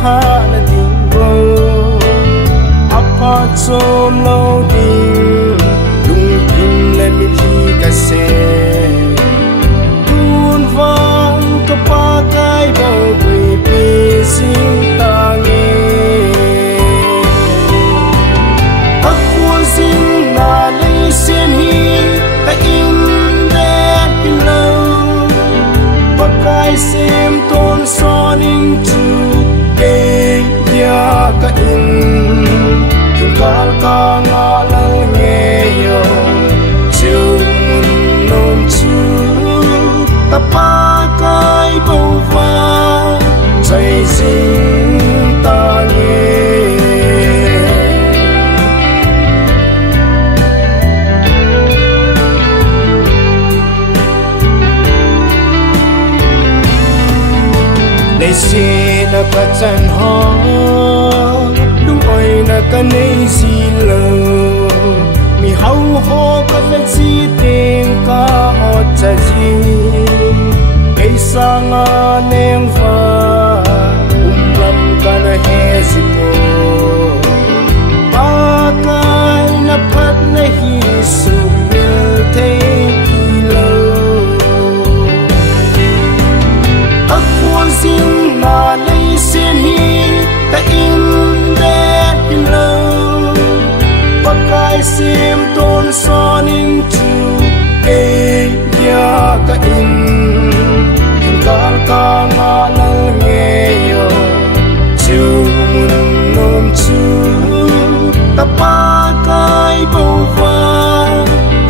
tha na ding bo apa som lo ding lung pin le mi thi ka se tun vang ka pa kai bo bui pi sing ta nge a khun sing na le sen hi ta in de pin lo pa kai sem ton soning chu ke ya ka in kal ka nga lang nghe yo chu non chu ta pa kai bo va chạy sinh ta nghe lấy xe na ka chan ho lung oi na ka nei si lo mi hau ho ka ve si teng ka o cha ji ei sang a neng va lam ka na he si po pa kai na phat na hi su mil te ki lo a khun sing na nei sen hi ta in de pin lo pa kai sim ton soning chu ke ya ka in kal ka nga lang nghe yo chu mun nom chu ta pa kai bo va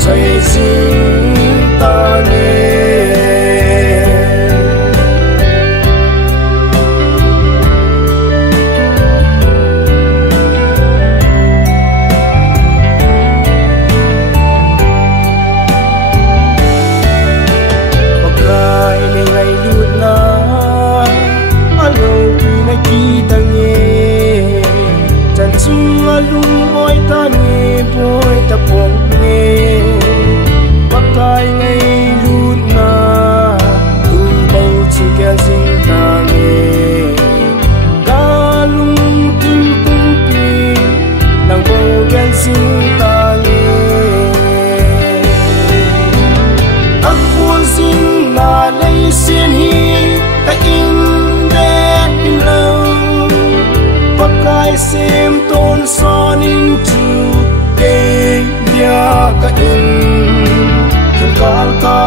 chạy sinh ta nghe lung oi ta nghe boy ta pong nghe bắc kai ngay lut na tu bao chi kia sing ta nghe ca lung tim tung pi nang bao kia sing ta nghe a khun sing na lấy sen hi ta in de pin lo bắc kai sem ton soning chu ke ya ka in kal ka